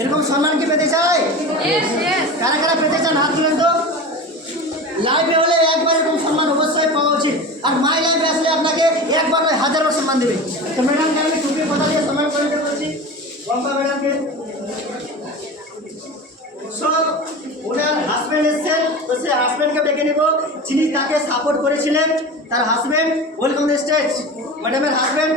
এরকম সম্মান কি পেতে চাই? কারা কারা পেতে চান হাত তুলেন তো। লাইভে হলে একবার এরকম সম্মান অবশ্যই পাওয়া উচিত, আর মাই লাইভে আসলে আপনাকে একবার নয় হাজারবার সম্মান দেবে। তো ম্যাডামকে আমি টুপির কথা দিয়ে সম্মান করে বলছি, বম্বা ম্যাডামকে। সো ওনার হাজব্যান্ড এসছেন, তো সে হাজব্যান্ডকে ডেকে নেব, যিনি তাকে সাপোর্ট করেছিলেন, তার হাজব্যান্ড। ওয়েলকাম দ্য স্টেজ ম্যাডামের হাজব্যান্ড।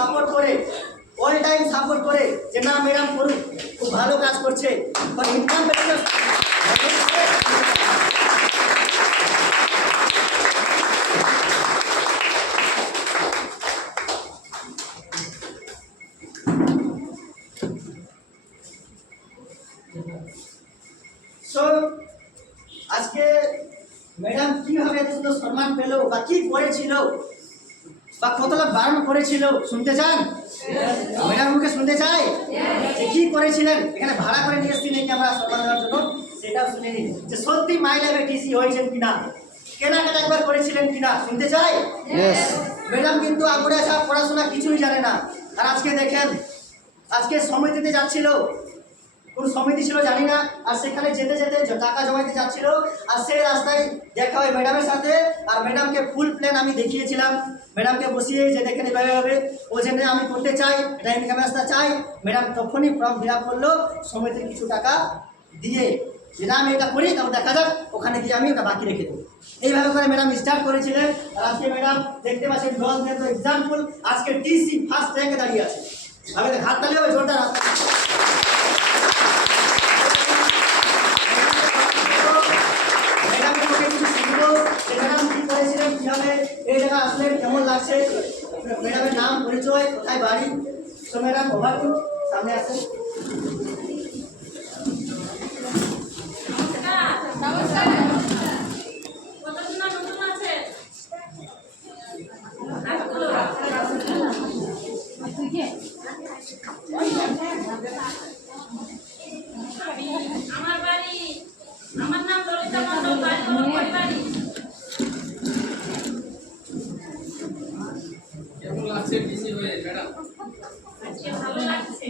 সাপোর্ট করে, অল টাইম সাপোর্ট করে যে না ম্যাডাম করুন, খুব ভালো কাজ করছে, ইনকাম পেতে। সো আজকে ম্যাডাম কিভাবে এত সুন্দর সম্মান পেল বা কি করেছিল বা কতটা বারণ করেছিল শুনতে চান? ম্যাডাম মুখে শুনতে চাই যে কি করেছিলেন, এখানে ভাড়া করে নিয়ে এসেছি নাকি আমরা সম্মান দেওয়ার জন্য, সেটাও শুনে নিন। যে সত্যি মাই লাইফে টিসি হয়েছেন কিনা, কেনাকাটা একবার করেছিলেন কিনা শুনতে চাই। ম্যাডাম কিন্তু আগুনে আসা পড়াশোনা কিছুই জানে না, আর আজকে দেখেন আজকে সমিতিতে যাচ্ছিল, কোন সমিতি ছিল জানি না, আর সেখানে যেতে যেতে টাকা জমাইতে যাচ্ছিল, আর সেই রাস্তায় দেখা হয় ম্যাডামের সাথে। আর ম্যাডামকে ফুল প্ল্যান আমি দেখিয়েছিলাম, ম্যাডামকে বসিয়ে যে দেখেন এভাবে হবে, ও জন্য আমি করতে চাই, এটা ইনকাম রাস্তা চাই। ম্যাডাম তখনই ফর্ম ফিল আপ করলো সমিতির কিছু টাকা দিয়ে, যে না আমি এটা করি, তখন দেখা যাক ওখানে গিয়ে আমি ওটা বাকি রেখে দেবো। এইভাবে করে ম্যাডাম স্টার্ট করেছিলেন। আর আজকে ম্যাডাম দেখতে পাচ্ছেন এক্সাম্পল, আজকে টিসি ফার্স্ট র্যাঙ্কে দাঁড়িয়ে আছে। আমাদের হাত তালি হবে জোরদার। কিভাবে এই জায়গা আসলেন, কেমন লাগছে, ম্যাডামের নাম পরিচয়, কোথায় বাড়ি। তো ম্যাডাম ওভার সামনে আসেন। আমার বাড়ি, আমার নাম ললিতা মণ্ডল, বাড়ি আমার বাড়ি। আজকে ভালো লাগছে,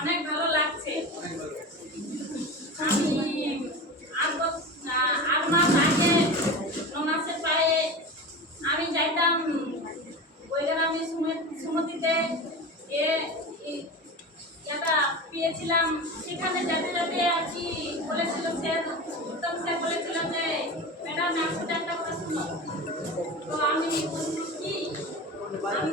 অনেক ভালো লাগছে। আমি 8 মাস আগে 9 মাসের প্রায় আমি যাইতাম ওই গ্রামে সুমতিতে, এটা পেয়েছিলাম। সেখানে যেতে যেতে আর কি বলেছিল স্যার, উত্তম স্যার বলেছিলাম যে ম্যাডাম 100 টাকা করে শুনো। তো আমি কি আমি